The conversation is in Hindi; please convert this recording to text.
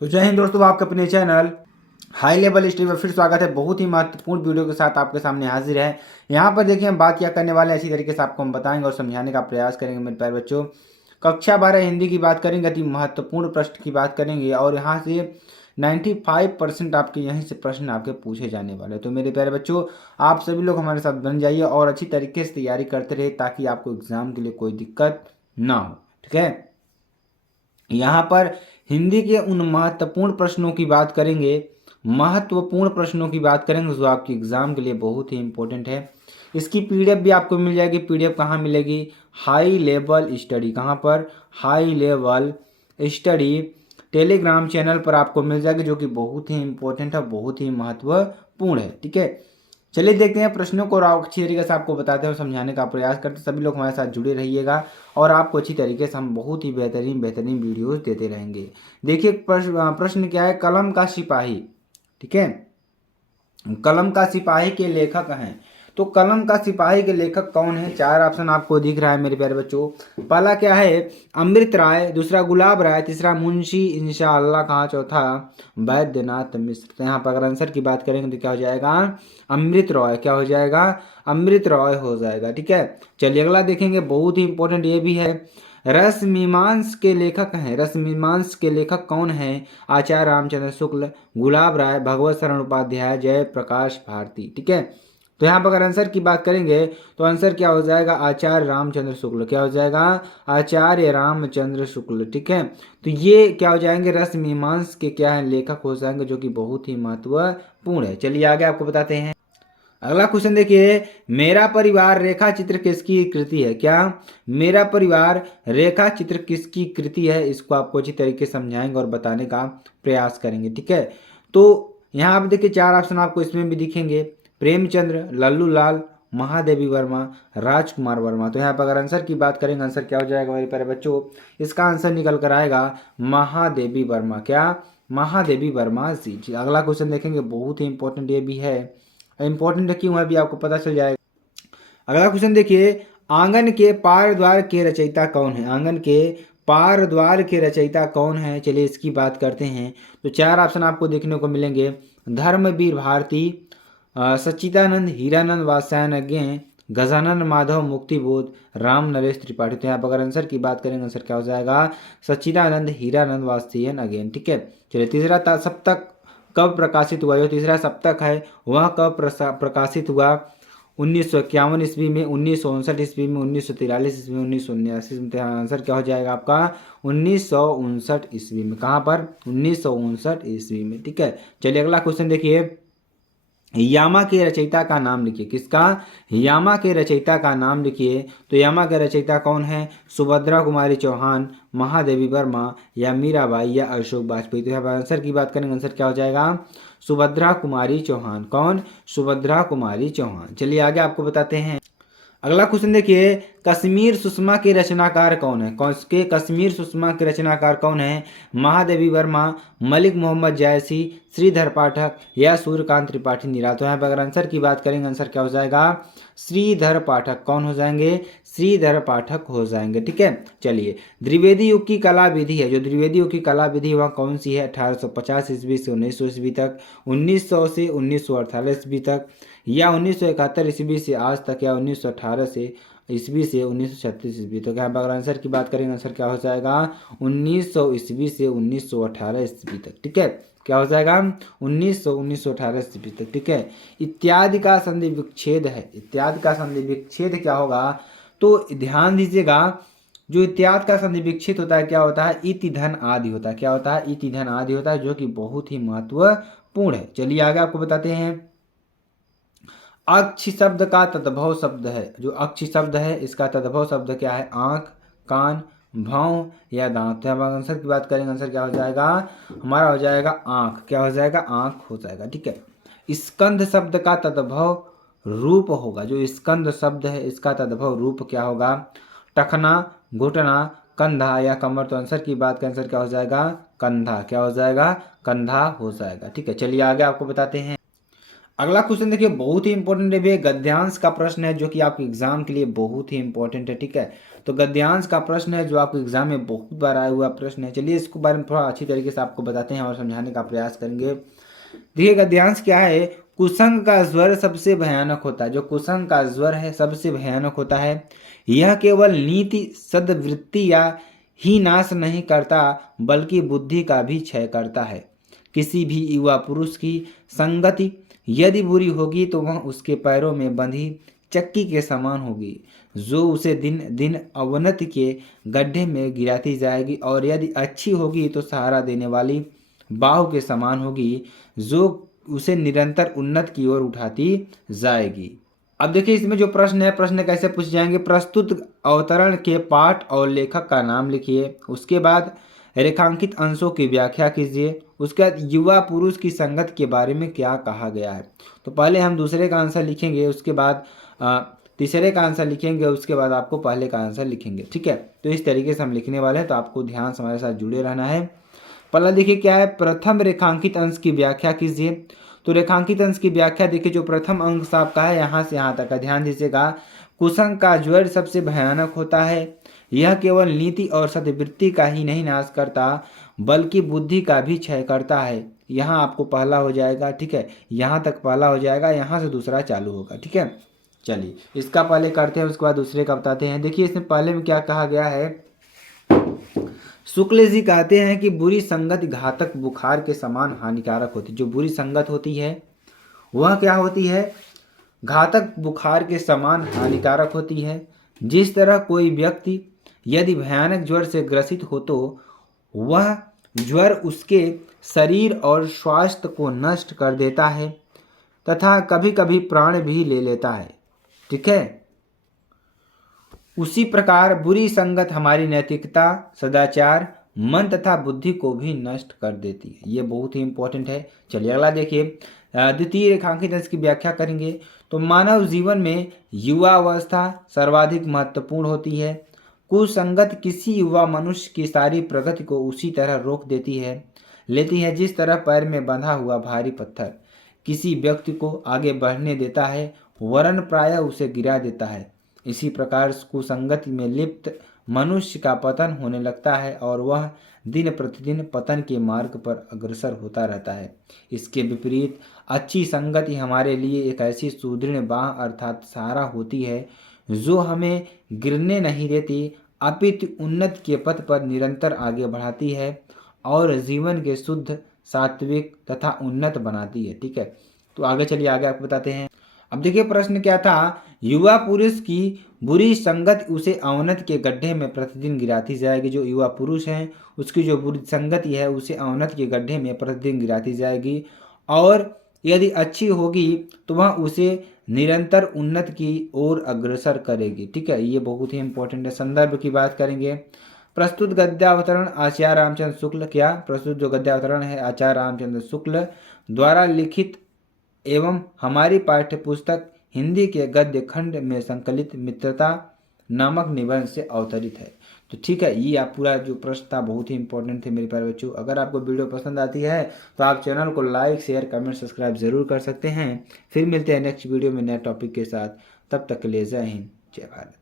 तो जय हिंद दोस्तों, आपके अपने चैनल हाई लेवल स्टडी में फिर स्वागत है। बहुत ही महत्वपूर्ण वीडियो के साथ आपके सामने हाजिर है। यहाँ पर देखिए हम बात क्या करने वाले हैं, इसी तरीके से आपको हम बताएंगे और समझाने का प्रयास करेंगे मेरे प्यारे बच्चों। कक्षा 12 हिंदी की बात करेंगे, अति महत्वपूर्ण प्रश्न की बात करेंगे और यहाँ से 95% आपके यहीं से प्रश्न आपके पूछे जाने वाले हैं। तो मेरे प्यारे बच्चों, आप सभी लोग हमारे साथ बन जाइए और अच्छी तरीके से तैयारी करते रहे ताकि आपको एग्जाम के लिए कोई दिक्कत ना हो। ठीक है, यहाँ पर हिंदी के उन महत्वपूर्ण प्रश्नों की बात करेंगे, महत्वपूर्ण प्रश्नों की बात करेंगे जो आपके एग्जाम के लिए बहुत ही इंपॉर्टेंट है। इसकी पीडीएफ भी आपको मिल जाएगी। पीडीएफ कहाँ मिलेगी? High level study. कहाँ पर? High level study Telegram channel पर आपको मिल जाएगी, जो कि बहुत ही इंपॉर्टेंट है, बहुत ही महत्वपूर्ण है। ठीक है, चलिए देखते हैं प्रश्नों को और अच्छी तरीके से आपको बताते हैं, समझाने का प्रयास करते हैं। सभी लोग हमारे साथ जुड़े रहिएगा और आपको अच्छी तरीके से हम बहुत ही बेहतरीन बेहतरीन वीडियोस देते रहेंगे। देखिए प्रश्न क्या है? कलम का सिपाही। ठीक है, कलम का सिपाही के लेखक हैं। तो कलम का सिपाही के लेखक कौन है? चार ऑप्शन आपको दिख रहा है मेरे प्यारे बच्चों। पहला क्या है? अमृत राय, दूसरा गुलाब राय, तीसरा मुंशी इंशाअल्लाह खां, चौथा वैद्यनाथ मिश्र। तो यहाँ पर अगर आंसर की बात करेंगे तो क्या हो जाएगा? अमृत रॉय। क्या हो जाएगा? अमृत रॉय हो जाएगा। ठीक है, चलिए अगला देखेंगे, बहुत ही इंपॉर्टेंट ये भी है। रस मीमांस के लेखक हैं। रस मीमांस के लेखक कौन है? आचार्य रामचंद्र शुक्ल, गुलाब राय, भगवत शरण उपाध्याय, जय प्रकाश भारती। ठीक है, तो यहाँ पर अगर आंसर की बात करेंगे तो आंसर क्या हो जाएगा? आचार्य रामचंद्र शुक्ल। क्या हो जाएगा? आचार्य रामचंद्र शुक्ल। ठीक है, तो ये क्या हो जाएंगे? रस मीमांस के क्या है? लेखक हो जाएंगे, जो कि बहुत ही महत्वपूर्ण है। चलिए आगे आपको बताते हैं। अगला क्वेश्चन देखिए, मेरा परिवार रेखा चित्र किसकी कृति है? क्या मेरा परिवार रेखा चित्र किसकी कृति है? इसको आपको अच्छी तरीके से समझाएंगे और बताने का प्रयास करेंगे। ठीक है, तो यहाँ आप देखिए चार ऑप्शन आपको इसमें भी दिखेंगे। प्रेमचंद्र, लल्लू लाल, महादेवी वर्मा, राजकुमार वर्मा। तो यहाँ पर अगर आंसर की बात करेंगे, आंसर क्या हो जाएगा मेरे प्यारे बच्चों? इसका आंसर निकल कर आएगा महादेवी वर्मा। क्या? महादेवी वर्मा जी। अगला क्वेश्चन देखेंगे, बहुत ही इंपॉर्टेंट ये भी है। इंपॉर्टेंट क्यों है भी आपको पता चल जाएगा। अगला क्वेश्चन देखिए, आंगन के पार द्वार के रचयिता कौन है? आंगन के पार द्वार के रचयिता कौन है? चलिए इसकी बात करते हैं। तो चार ऑप्शन आपको देखने को मिलेंगे। धर्मवीर भारती, सच्चिदानंद हीरानंद वात्स्यायन, गजानन माधव मुक्तिबोध, राम नरेश त्रिपाठी। तो यहाँ पर अगर आंसर की बात करेंगे, आंसर क्या हो जाएगा? सच्चिदानंद हीरानंद वात्स्यायन अगेन। ठीक है, चलिए तीसरा सप्तक कब प्रकाशित हुआ? जो तीसरा सप्तक है वह कब प्रकाशित हुआ? 1951 ईस्वी में, 1959 ईस्वी में, 1943 ईस्वी में, 1979 में। आंसर क्या हो जाएगा आपका? 1959 ईस्वी में। कहाँ पर? 1959 ईस्वी में। ठीक है, चलिए अगला क्वेश्चन देखिए, यामा के रचयिता का नाम लिखिए। किसका? यामा के रचयिता का नाम लिखिए। तो यामा के रचयिता कौन है? सुभद्रा कुमारी चौहान, महादेवी वर्मा, या मीराबाई, या अशोक वाजपेयी। तो यहाँ पर आंसर की बात करेंगे, आंसर क्या हो जाएगा? सुभद्रा कुमारी चौहान। कौन? सुभद्रा कुमारी चौहान। चलिए आगे आपको बताते हैं। अगला क्वेश्चन देखिए, कश्मीर सुषमा के रचनाकार कौन है? कश्मीर सुषमा के रचनाकार कौन है? महादेवी वर्मा, मलिक मोहम्मद जायसी, श्रीधर पाठक, या सूर्यकांत त्रिपाठी निराला। तो यहाँ पर अगर आंसर की बात करेंगे, आंसर क्या हो जाएगा? श्रीधर पाठक। कौन हो जाएंगे? श्रीधर पाठक हो जाएंगे। ठीक है, चलिए द्विवेदी युग की कला विधि है, जो द्विवेदी युग की कला विधि वह कौन सी है? 1850 ईस्वी से 1900 ईस्वी तक, 1900 से 1948 ईस्वी तक, या 1971 ईस्वी से आज तक, या 1918 से ईस्वी से 1936 ईस्वी तक। यहाँ पर अगर आंसर की बात करेंगे, आंसर क्या हो जाएगा? 1900 ईस्वी से 1918 ईस्वी तक। ठीक है, क्या हो जाएगा? 1918 ईस्वी तक। ठीक है, इत्यादि का संधि विच्छेद है। इत्यादि का संधि विच्छेद क्या होगा? तो ध्यान दीजिएगा, जो इत्यादि का संधि विच्छेद होता है क्या होता है? इति धन आदि होता है। क्या होता है? इति धन आदि होता है, जो कि बहुत ही महत्वपूर्ण है। चलिए आगे आपको बताते हैं। अक्ष शब्द का तद्भव शब्द है। जो अक्ष शब्द है इसका तद्भव शब्द क्या है? आंख, कान, भौं, या दांत। तो आंसर की बात करेंगे, आंसर क्या हो जाएगा? हमारा हो जाएगा आंख। क्या हो जाएगा? आंख हो जाएगा। ठीक है, स्कंद शब्द का तद्भव रूप होगा। जो स्कंद शब्द है इसका तद्भव रूप क्या होगा? टखना, घुटना, कंधा, या कमर। तो आंसर की बात का आंसर क्या हो जाएगा? कंधा। क्या हो जाएगा? कंधा हो जाएगा। ठीक है, चलिए आगे आपको बताते हैं। अगला क्वेश्चन देखिए, बहुत ही इंपॉर्टेंट है, गद्यांश का प्रश्न है, जो कि आपके एग्जाम के लिए बहुत ही इंपॉर्टेंट है। ठीक है, तो गद्यांश का प्रश्न है जो आपको एग्जाम में बहुत बार आया हुआ प्रश्न है। चलिए इसके बारे में थोड़ा अच्छी तरीके से आपको बताते हैं और समझाने का प्रयास करेंगे। देखिए गद्यांश क्या है, कुसंग का ज्वर सबसे भयानक होता है। जो कुसंग का ज्वर है सबसे भयानक होता है। यह केवल नीति सद्वृत्ति या ही नाश नहीं करता बल्कि बुद्धि का भी क्षय करता है। किसी भी युवा पुरुष की संगति यदि बुरी होगी तो वह उसके पैरों में बंधी चक्की के समान होगी, जो उसे दिन दिन अवनति के गड्ढे में गिराती जाएगी, और यदि अच्छी होगी तो सहारा देने वाली बाहु के समान होगी, जो उसे निरंतर उन्नत की ओर उठाती जाएगी। अब देखिए इसमें जो प्रश्न है, प्रश्न कैसे पूछ जाएंगे। प्रस्तुत अवतरण के पाठ और लेखक का नाम लिखिए। उसके बाद रेखांकित अंशों की व्याख्या कीजिए। उसके बाद युवा पुरुष की संगत के बारे में क्या कहा गया है। तो पहले हम दूसरे का आंसर लिखेंगे, उसके बाद तीसरे का आंसर लिखेंगे, उसके बाद आपको पहले का आंसर लिखेंगे। ठीक है, तो इस तरीके से हम लिखने वाले हैं, तो आपको ध्यान से हमारे साथ जुड़े रहना है। पहला देखिए क्या है, प्रथम रेखांकित अंश की व्याख्या कीजिए। तो रेखांकित अंश की व्याख्या देखिए, जो प्रथम अंश आपका है यहाँ से यहाँ तक का ध्यान दीजिएगा। कुसंग का ज्वर सबसे भयानक होता है। यह केवल नीति और सद्वृत्ति का ही नहीं नाश करता बल्कि बुद्धि का भी क्षय करता है। यहाँ आपको पहला हो जाएगा। ठीक है, यहाँ तक पहला हो जाएगा, यहाँ से दूसरा चालू होगा। ठीक है, चलिए इसका पहले करते हैं, उसके बाद दूसरे का बताते हैं। देखिए इसमें पहले में क्या कहा गया है। शुक्ल जी कहते हैं कि बुरी संगत घातक बुखार के समान हानिकारक होती है। जो बुरी संगत होती है वह क्या होती है, घातक बुखार के समान हानिकारक होती है। जिस तरह कोई व्यक्ति यदि भयानक ज्वर से ग्रसित हो तो वह ज्वर उसके शरीर और स्वास्थ्य को नष्ट कर देता है तथा कभी कभी प्राण भी ले लेता है। ठीक है, उसी प्रकार बुरी संगत हमारी नैतिकता, सदाचार, मन तथा बुद्धि को भी नष्ट कर देती है। ये बहुत ही इंपॉर्टेंट है। चलिए अगला देखिए, द्वितीय रेखांकित अंश की व्याख्या करेंगे। तो मानव जीवन में युवा अवस्था सर्वाधिक महत्वपूर्ण होती है। कुसंगत किसी युवा मनुष्य की सारी प्रगति को उसी तरह रोक देती है लेती है जिस तरह पैर में बंधा हुआ भारी पत्थर किसी व्यक्ति को आगे बढ़ने देता है वरन प्रायः उसे गिरा देता है। इसी प्रकार कुसंगति में लिप्त मनुष्य का पतन होने लगता है और वह दिन प्रतिदिन पतन के मार्ग पर अग्रसर होता रहता है। इसके विपरीत अच्छी संगति हमारे लिए एक ऐसी सुदृढ़ बाह अर्थात सहारा होती है जो हमें गिरने नहीं देती अपितु उन्नति के पथ पर निरंतर आगे बढ़ाती है और जीवन के शुद्ध, सात्विक तथा उन्नत बनाती है। ठीक है, तो आगे चलिए, आगे आपको बताते हैं। अब देखिए प्रश्न क्या था, युवा पुरुष की बुरी संगत उसे अवनति के गड्ढे में प्रतिदिन गिराती जाएगी। जो युवा पुरुष है उसकी जो बुरी संगति है उसे अवनति के गड्ढे में प्रतिदिन गिराती जाएगी और यदि अच्छी होगी तो वह उसे निरंतर उन्नति की ओर अग्रसर करेगी। ठीक है, ये बहुत ही इंपॉर्टेंट है। संदर्भ की बात करेंगे। प्रस्तुत गद्यावतरण आचार्य रामचंद्र शुक्ल, क्या प्रस्तुत जो गद्यावतरण है आचार्य रामचंद्र शुक्ल द्वारा लिखित एवं हमारी पाठ्य पुस्तक हिंदी के गद्य खंड में संकलित मित्रता नामक निबंध से अवतरित है। तो ठीक है, ये आप पूरा जो प्रश्न था बहुत ही इंपॉर्टेंट थे मेरे प्यारे बच्चों। अगर आपको वीडियो पसंद आती है तो आप चैनल को लाइक, शेयर, कमेंट, सब्सक्राइब जरूर कर सकते हैं। फिर मिलते हैं नेक्स्ट वीडियो में नए टॉपिक के साथ। तब तक के लिए जय हिंद, जय भारत।